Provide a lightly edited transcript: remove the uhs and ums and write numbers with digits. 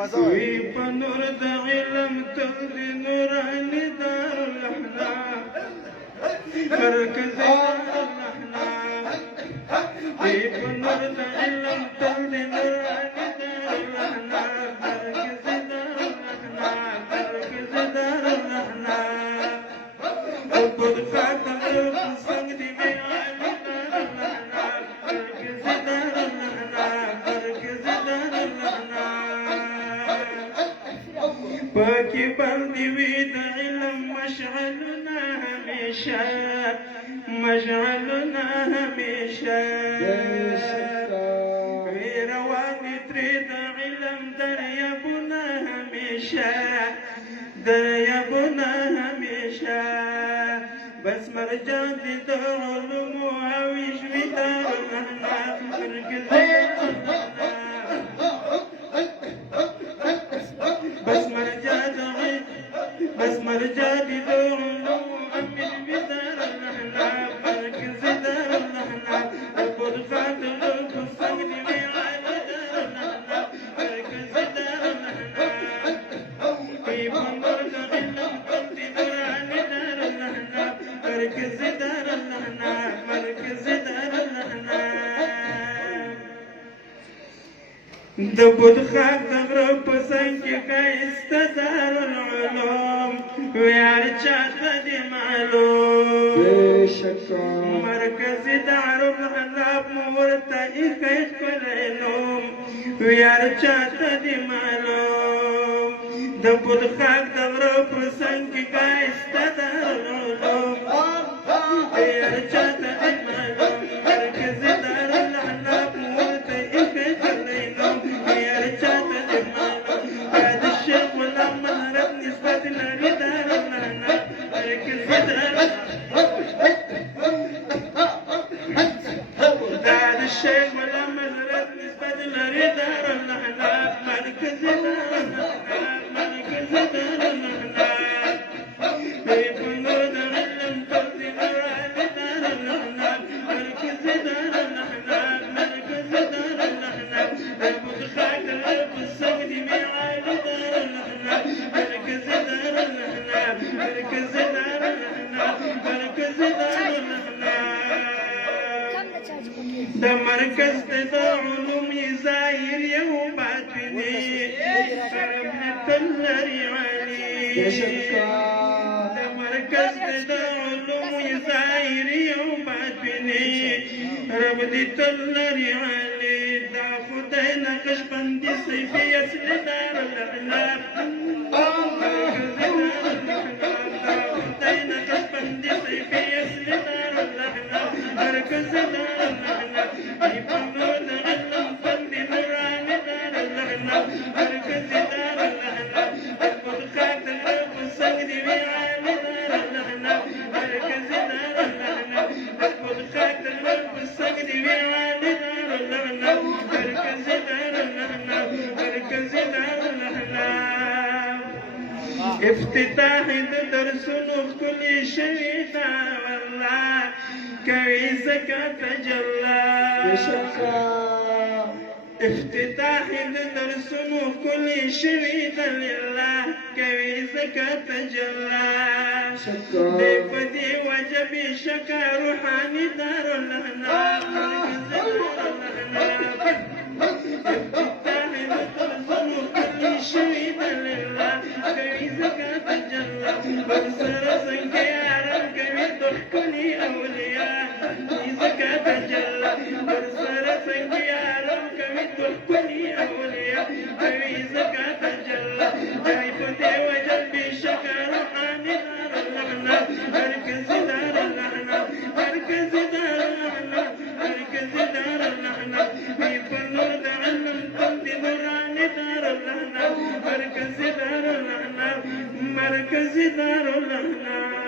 وی په نور د علم تل د نوراني دارالاحلام مرکز دارالاحلام وی په نور د علم تل د نوراني دارالاحلام مرکز دارالاحلام مرکز دارالاحلام او خود خاطر څنګ دی مې عالي دارالاحلام مرکز دارالاحلام مرکز دارالاحلام پاکی باندې وی د علم مشعلنا همیشه مشعلنا همیشه وی روانې ترې د علم دریابونه همیشه دریابونه همیشه بس مرجان دي د علومو او ژوي دارالاحلام مرکز بس مرجان دي د علومو او ژوي دارالاحلام مرکز دارالاحلام البر خاطر القصه دي مي عالي دارالاحلام مرکز دارالاحلام كيف مرد علم قلت نوراني دارالاحلام مركز دارالاحلام مركز دارالاحلام د بود خاک د غره په څنګ کې ښایسته دارالعلوم ویار چاته دې معلوم مرکز دارالاحلام مو ورته ایښی ښکلی نوم ویار چاته دې معلوم د بود خاک د غره په څنګ کې ښایسته دارالعلوم ویار چاته دې معلوم مرکز دارالاحلام مو ورته ایښی ښکلی نوم ویار چاته دې معلوم دا د شیخ غلام مهرب نسبت لري دارالاحلام مرکز دا د شیخ غلام مهرب نسبت لري دارالاحلام مرکز دارالاحلام مرکز دارالاحلام وی په نور د علم تل د نوراني دارالاحلام مرکز دارالاحلام مرکز دارالاحلام البر خاطر القصه دي مي عالي دارالاحلام مركز دارالاحلام مركز دارالاحلام مركز دارالاحلام د مرکز د علوم ظاهر یو باطني رب تل لري علي د مرکز د علوم ظاهر یو باطني رب دې تل لري علي دا خدای نقش بندي صفي اصل دارالاحلام مرکز دارالاحلام دا خدای نقش بندي صفي اصل دارالاحلام مرکز دارالاحلام ای په نور د علم تل د نوراني دارالاحلام مرکز دارالاحلام البر خاطر القصه دي مي عالي دارالاحلام مرکز دارالاحلام البر خاطر القصه دي مي عالي دارالاحلام مركز دارالاحلام مركز دارالاحلام افتتاح د درسونو ښکلي شوي ده والله کوي ځکه تجلی افتتاح د درسونو ښکلي شوي ده لله کوي ځکه تجلی دی په دې وجه بېشکه روحاني دارالاحلام مرکز دارالاحلام افتتاح د درسونو ښکلي شوي ده لله کوي ځکه تجلی ورسره څنګه یاران کوي د ښکلي اولیا ځکه تجلی ورسره څنګه یاران کوي د ښکلي اولیا کوي ځکه تجلی دی په دې وجه بېشکه روحاني دارالاحلام مرکز دارالاحلام مرکز دارالاحلام مرکز دارالاحلام وی په نور د علم تل د نوراني دارالاحلام مرکز دارالاحلام مرکز دارالاحلام